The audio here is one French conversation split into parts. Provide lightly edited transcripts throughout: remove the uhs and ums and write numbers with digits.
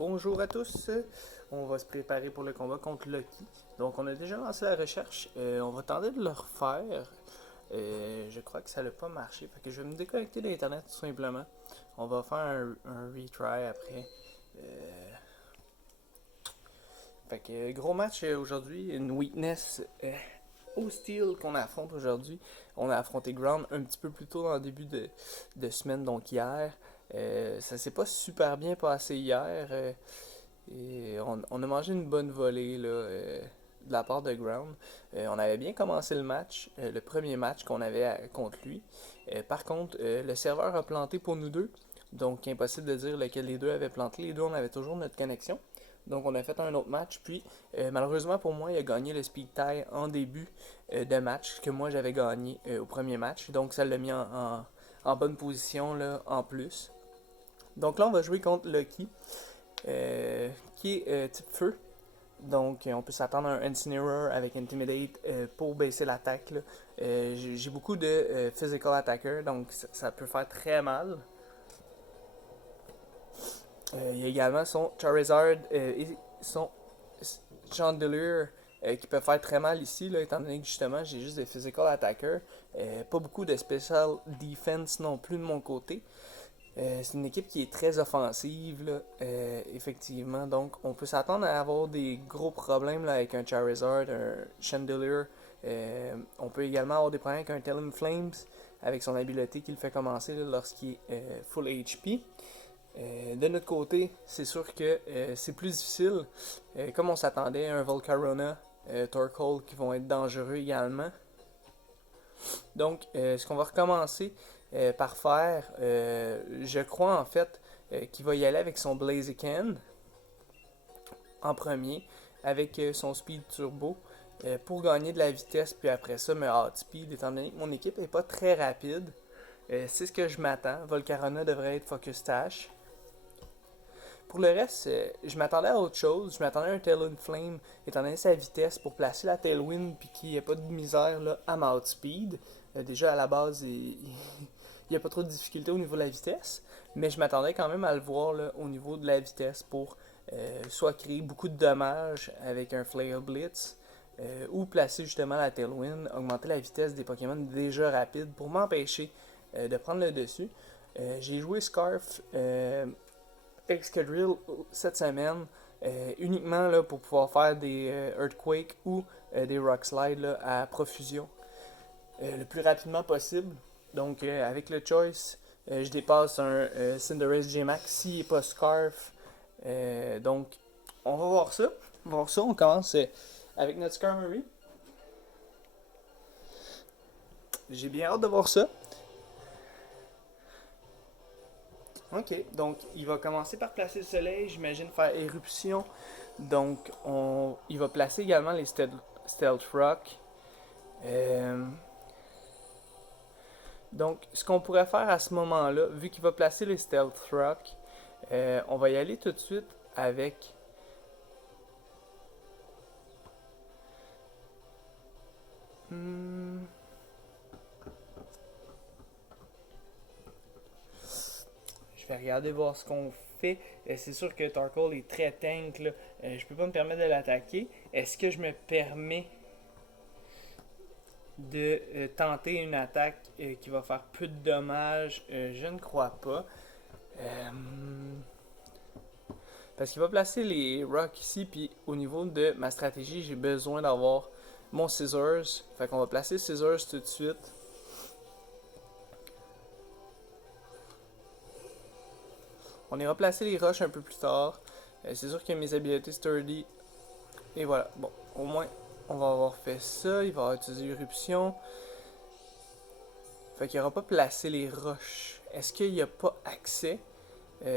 Bonjour à tous, on va se préparer pour le combat contre Loki. Donc on a déjà lancé la recherche, on va tenter de le refaire. Je crois que ça n'a pas marché, fait que je vais me déconnecter d'internet tout simplement. On va faire un retry après. Euh, Fait que gros match aujourd'hui, une weakness hostile qu'on affronte aujourd'hui. On a affronté Ground un petit peu plus tôt dans le début de semaine, donc hier. Ça s'est pas super bien passé hier. Et on a mangé une bonne volée là, de la part de Ground. On avait bien commencé le match, le premier match qu'on avait contre lui. Par contre, le serveur a planté pour nous deux. Donc impossible de dire lequel des deux avait planté. Les deux, on avait toujours notre connexion. Donc on a fait un autre match. Puis malheureusement pour moi, il a gagné le speed tie en début de match que moi j'avais gagné au premier match. Donc ça l'a mis en bonne position là, en plus. Donc là, on va jouer contre Lucky, qui est type feu. Donc, on peut s'attendre à un Incineroar avec Intimidate pour baisser l'attaque. J'ai beaucoup de Physical Attacker, donc ça peut faire très mal. Il y a également son Charizard et son Chandelure qui peuvent faire très mal ici, là, étant donné que justement j'ai juste des Physical Attacker. Pas beaucoup de Special Defense non plus de mon côté. C'est une équipe qui est très offensive, là, effectivement. Donc, on peut s'attendre à avoir des gros problèmes là, avec un Charizard, un Chandelier. On peut également avoir des problèmes avec un Talonflames, avec son habileté qui le fait commencer là, lorsqu'il est full HP. De notre côté, c'est sûr que c'est plus difficile. Comme on s'attendait, un Volcarona, Torkoal qui vont être dangereux également. Donc, ce qu'on va recommencer par faire, je crois en fait qu'il va y aller avec son Blaziken en premier, avec son Speed Turbo, pour gagner de la vitesse, puis après ça, me outspeed, étant donné que mon équipe n'est pas très rapide. C'est ce que je m'attends. Volcarona devrait être Focus Tash. Pour le reste, je m'attendais à autre chose. Je m'attendais à un Talonflame, étant donné sa vitesse, pour placer la Tailwind puis qu'il n'y ait pas de misère là, à m'outspeed. Déjà, à la base, il n'y a pas trop de difficultés au niveau de la vitesse. Mais je m'attendais quand même à le voir là, au niveau de la vitesse pour soit créer beaucoup de dommages avec un Flail Blitz, ou placer justement la Tailwind, augmenter la vitesse des Pokémon déjà rapides pour m'empêcher de prendre le dessus. J'ai joué Scarf Excadrill cette semaine, uniquement là, pour pouvoir faire des Earthquake ou des Rock Slide là, à profusion le plus rapidement possible. Donc avec le choice, je dépasse un Cinderace J-Max s'il n'est pas Scarf. Donc on va voir ça. On va voir ça. On commence avec notre Skarmory. J'ai bien hâte de voir ça. Ok, donc il va commencer par placer le soleil, j'imagine faire éruption. Donc il va placer également les Stealth Rock. Donc ce qu'on pourrait faire à ce moment-là, vu qu'il va placer les Stealth Rock, on va y aller tout de suite avec... Je vais regarder voir ce qu'on fait. C'est sûr que Torkoal est très tank. Là. Je peux pas me permettre de l'attaquer. Est-ce que je me permets de tenter une attaque qui va faire peu de dommages? Je ne crois pas. Parce qu'il va placer les rocks ici, puis au niveau de ma stratégie, j'ai besoin d'avoir mon Scissors. Fait qu'on va placer Scissors tout de suite. On ira placer les roches un peu plus tard. C'est sûr que mes habiletés sturdy. Et voilà. Bon, au moins, on va avoir fait ça. Il va avoir utilisé Éruption. Fait qu'il n'aura pas placé les roches. Est-ce qu'il n'y a pas accès?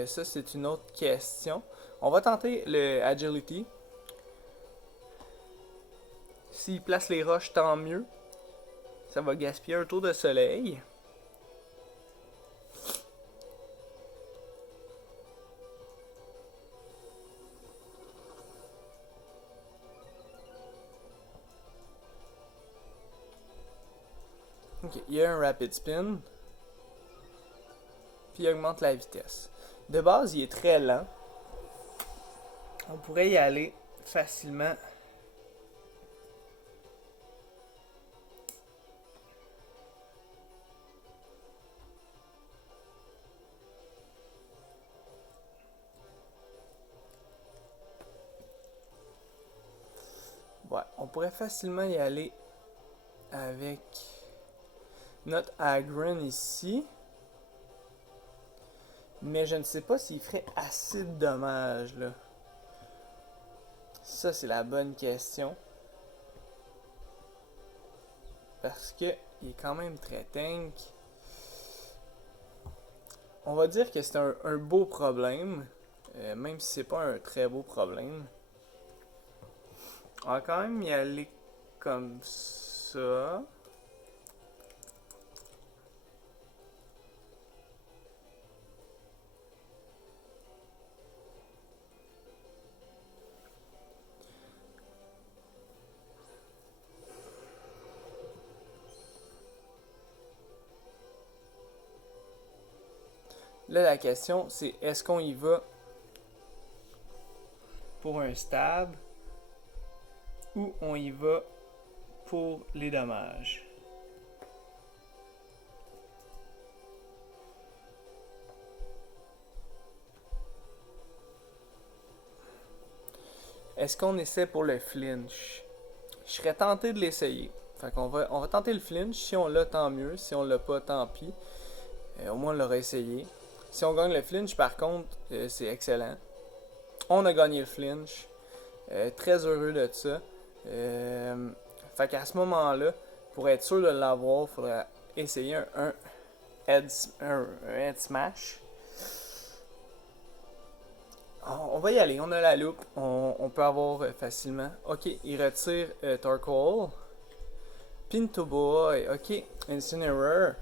Ça, c'est une autre question. On va tenter le Agility. S'il place les roches, tant mieux. Ça va gaspiller un tour de soleil. Ok, il y a un Rapid Spin. Puis il augmente la vitesse. De base, il est très lent. On pourrait y aller facilement. Ouais, on pourrait facilement y aller avec notre Agron ici. Mais je ne sais pas s'il ferait assez de dommages là. Ça, c'est la bonne question. Parce que il est quand même très tank. On va dire que c'est un beau problème. Même si c'est pas un très beau problème. On va quand même y aller comme ça. Là, la question, c'est est-ce qu'on y va pour un stab ou on y va pour les dommages? Est-ce qu'on essaie pour le flinch? Je serais tenté de l'essayer. Fait qu'on on va tenter le flinch. Si on l'a, tant mieux. Si on l'a pas, tant pis. Au moins, on l'aura essayé. Si on gagne le flinch, par contre, c'est excellent. On a gagné le flinch. Très heureux de ça. Fait qu'à ce moment-là, pour être sûr de l'avoir, il faudrait essayer un head smash. On va y aller, on a la loupe, on peut avoir facilement. Ok, il retire Torkoal. Pinto Boy, ok, Incineroar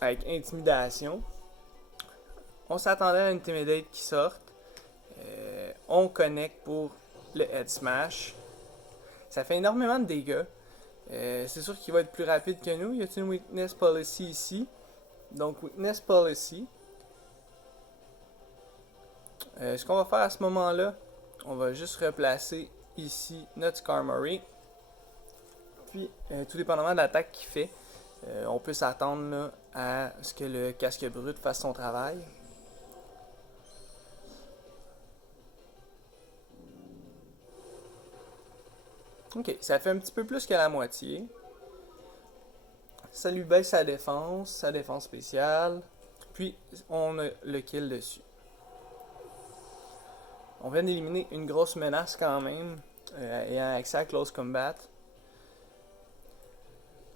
avec Intimidation. On s'attendait à Intimidate qui sorte. On connecte pour le Head Smash. Ça fait énormément de dégâts. C'est sûr qu'il va être plus rapide que nous. Il y a une Weakness Policy ici. Donc, Weakness Policy. Ce qu'on va faire à ce moment-là, on va juste replacer ici notre Skarmory. Puis, tout dépendamment de l'attaque qu'il fait, on peut s'attendre là, à ce que le casque brut fasse son travail. Ok, ça fait un petit peu plus que la moitié. Ça lui baisse sa défense spéciale. Puis, on a le kill dessus. On vient d'éliminer une grosse menace quand même, ayant accès à Close Combat.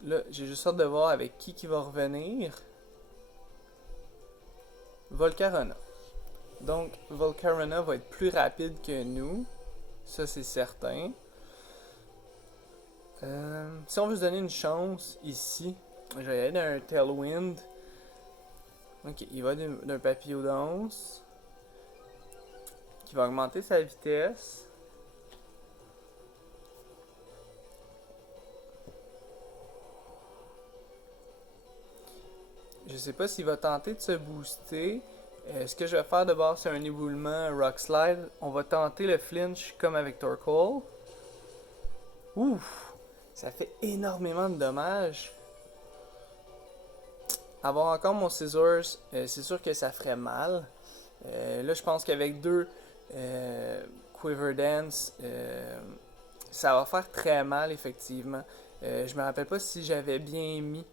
Là, j'ai juste hâte de voir avec qui va revenir. Volcarona. Donc, Volcarona va être plus rapide que nous. Ça, c'est certain. Si on veut se donner une chance ici, je vais aller d'un Tailwind. Ok, il va d'un Papillodance. Qui va augmenter sa vitesse. Je sais pas s'il va tenter de se booster. Ce que je vais faire de base, c'est un éboulement Rock Slide. On va tenter le flinch comme avec Torkoal. Ouf! Ça fait énormément de dommages. Avoir encore mon Scissors, c'est sûr que ça ferait mal. Là, je pense qu'avec deux Quiver Dance, ça va faire très mal, effectivement. Je me rappelle pas si j'avais bien mis.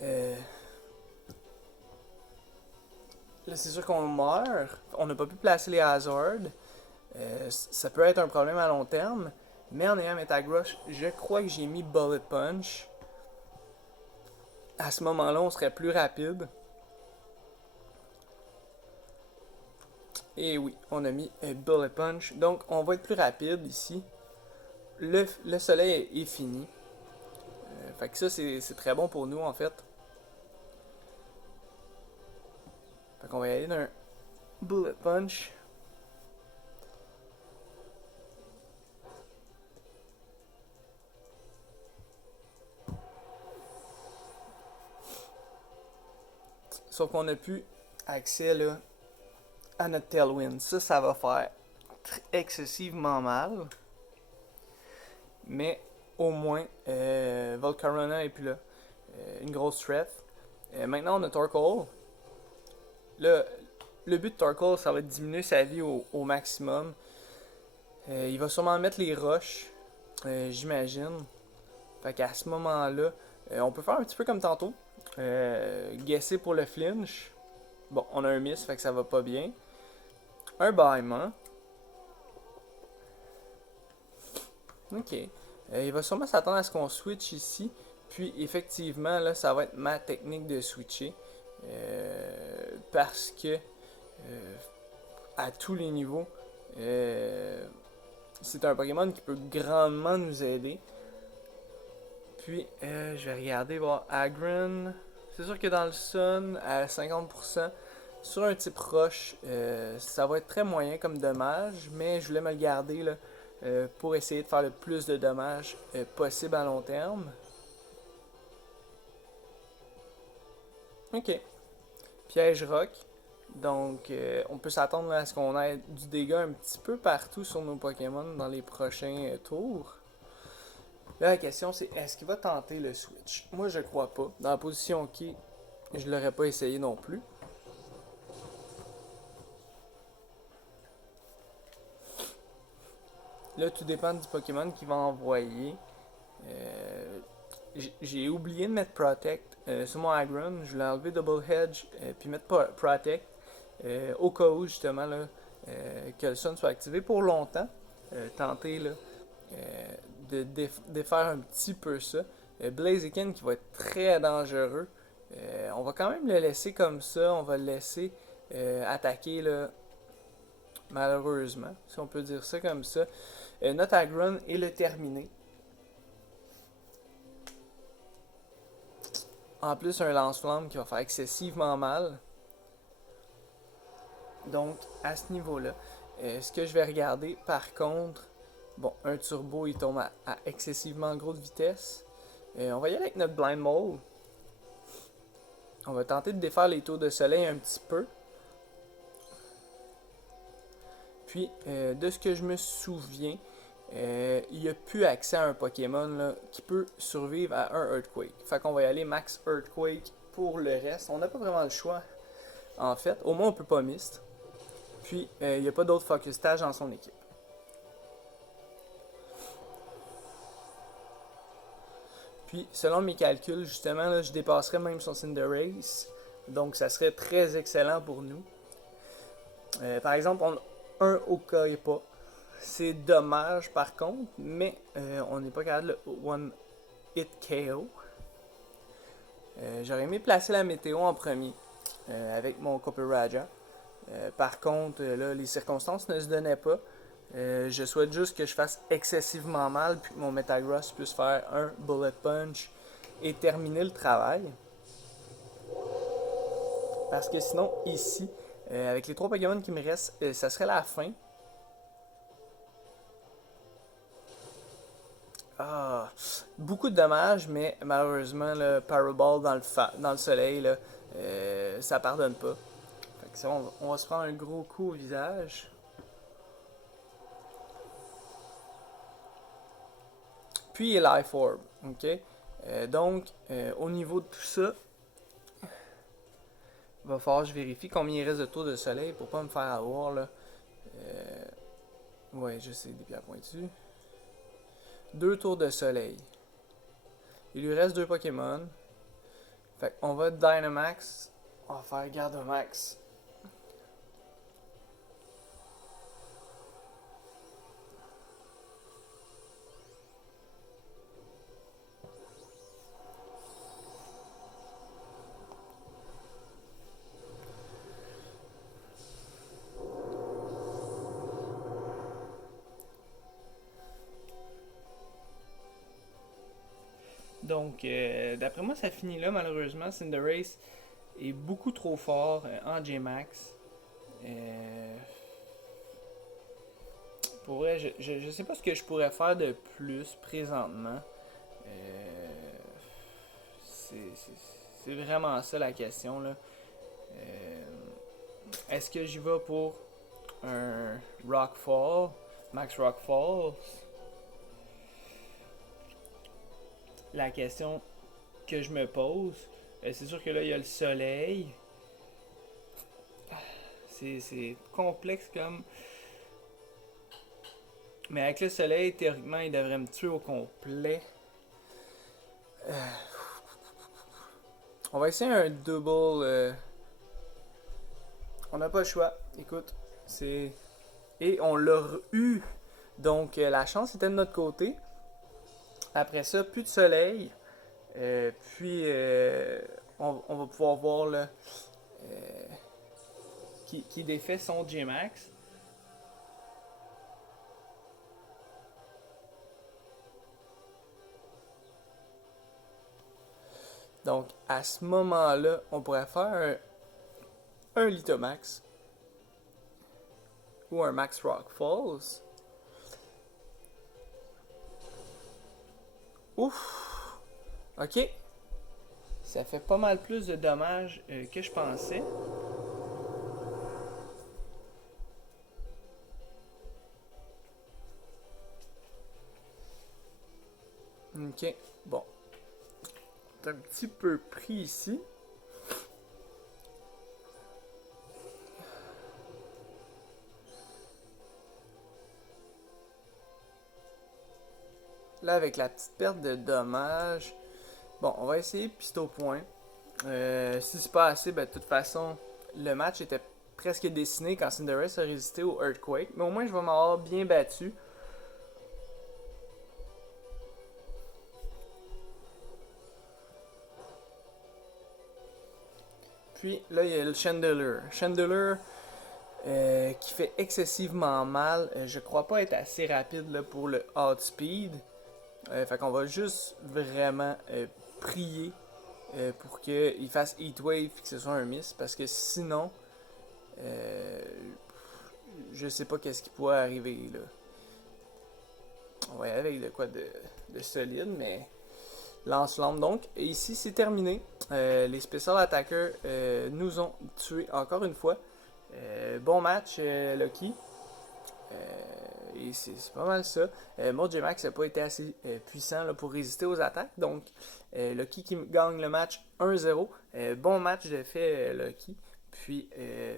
Là, c'est sûr qu'on meurt. On n'a pas pu placer les hazards. Ça peut être un problème à long terme. Mais en ayant Metagross, je crois que j'ai mis Bullet Punch. À ce moment-là, on serait plus rapide. Et oui, on a mis Bullet Punch. Donc, on va être plus rapide ici. Le soleil est fini. Fait que ça, c'est très bon pour nous, en fait. Fait qu'on va y aller d'un Bullet Punch. Sauf qu'on n'a plus accès là, à notre Tailwind. Ça va faire excessivement mal. Mais au moins, Volcarona est plus là. Une grosse threat. Maintenant, on a Torkoal. Le, le but de Torkoal, ça va être de diminuer sa vie au maximum. Il va sûrement mettre les roches, j'imagine. Fait qu'à ce moment-là, on peut faire un petit peu comme tantôt. Guesser pour le flinch. Bon, on a un miss, fait que ça va pas bien. Un bâillement. Ok. Il va sûrement s'attendre à ce qu'on switch ici. Puis effectivement, là, ça va être ma technique de switcher. Parce que à tous les niveaux, c'est un Pokémon qui peut grandement nous aider. Puis, je vais regarder, voir Agron. C'est sûr que dans le Sun, à 50%, sur un type roche, ça va être très moyen comme dommage, mais je voulais me le garder là, pour essayer de faire le plus de dommages possible à long terme. Ok. Piège rock. Donc, on peut s'attendre à ce qu'on ait du dégât un petit peu partout sur nos Pokémon dans les prochains tours. Là, la question c'est est-ce qu'il va tenter le switch? Moi, je crois pas. Dans la position qui je l'aurais pas essayé non plus. Là, tout dépend du Pokémon qu'il va envoyer. Euh, j'ai oublié de mettre Protect sur mon Agron. Je voulais enlever Double Hedge puis mettre Protect au cas où justement là, que le Sun soit activé pour longtemps. Tenter là, de défaire un petit peu ça. Blaziken qui va être très dangereux. On va quand même le laisser comme ça. On va le laisser attaquer là, malheureusement, si on peut dire ça comme ça. Notre Agron est le terminé. En plus, un lance-flamme qui va faire excessivement mal. Donc, à ce niveau-là, ce que je vais regarder, par contre, bon, un turbo, il tombe à excessivement grosse vitesse. On va y aller avec notre Blind Mole. On va tenter de défaire les tours de soleil un petit peu. Puis, de ce que je me souviens, il n'y a plus accès à un Pokémon là, qui peut survivre à un Earthquake. Fait qu'on va y aller max Earthquake pour le reste. On n'a pas vraiment le choix, en fait. Au moins, on peut pas Mist. Puis, il n'y a pas d'autre Focus Stage dans son équipe. Puis, selon mes calculs, justement, là, je dépasserais même son Cinderace. Donc, ça serait très excellent pour nous. Par exemple, on a un Okaipa. C'est dommage par contre, mais on n'est pas capable de One Hit KO. J'aurais aimé placer la météo en premier avec mon Copperajah. Par contre, là, les circonstances ne se donnaient pas. Je souhaite juste que je fasse excessivement mal puis que mon Metagross puisse faire un Bullet Punch et terminer le travail. Parce que sinon, ici, avec les 3 Pokémon qui me restent, ça serait la fin. Ah, beaucoup de dommages, mais malheureusement, le Powerball dans le soleil, là, ça pardonne pas. Fait que ça, on va se prendre un gros coup au visage. Puis il Life Orb. Ok? Donc, au niveau de tout ça, il va falloir que je vérifie combien il reste de tours de soleil pour pas me faire avoir. Là. Ouais, je sais, des pierres pointues. 2 tours de soleil. Il lui reste 2 Pokémon. Fait qu'on va Dynamax. On va faire Gardamax. Donc, d'après moi, ça finit là, malheureusement. Cinderace est beaucoup trop fort en J-Max. Pour vrai, je sais pas ce que je pourrais faire de plus présentement. C'est vraiment ça la question. Là. Est-ce que j'y vais pour un Rockfall, Max Rockfall? La question que je me pose, c'est sûr que là, il y a le soleil. C'est complexe comme. Mais avec le soleil, théoriquement, il devrait me tuer au complet. On va essayer un double. On n'a pas le choix. Écoute, c'est. Et on l'a eu. Donc la chance était de notre côté. Après ça, plus de soleil. Puis on va pouvoir voir là, qui défait son J-Max. Donc à ce moment-là, on pourrait faire un Litomax ou un Max Rock Falls. Ouf! Ok. Ça fait pas mal plus de dommages que je pensais. Ok. Bon. C'est un petit peu pris ici. Là, avec la petite perte de dommages. Bon, on va essayer piste au point. Si c'est pas assez, ben, de toute façon, le match était presque dessiné quand Cinderace a résisté au Earthquake. Mais au moins, je vais m'avoir bien battu. Puis là, il y a le Chandelier. Chandelier qui fait excessivement mal. Je crois pas être assez rapide là, pour le outspeed. Fait qu'on va juste vraiment prier pour qu'il fasse Heatwave et que ce soit un miss. Parce que sinon, euh, je sais pas qu'est-ce qui pourrait arriver là. On va y aller avec de quoi de solide, mais lance-flamme donc. Et ici, c'est terminé. Les Special Attackers nous ont tués encore une fois. Bon match, Lucky. Et c'est pas mal ça. Mon J-Max n'a pas été assez puissant là, pour résister aux attaques. Donc, Lucky qui gagne le match 1-0. Bon match de fait, Lucky. Puis,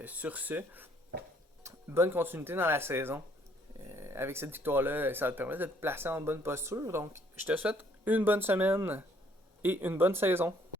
sur ce, bonne continuité dans la saison. Avec cette victoire-là, ça va te permettre de te placer en bonne posture. Donc, je te souhaite une bonne semaine et une bonne saison.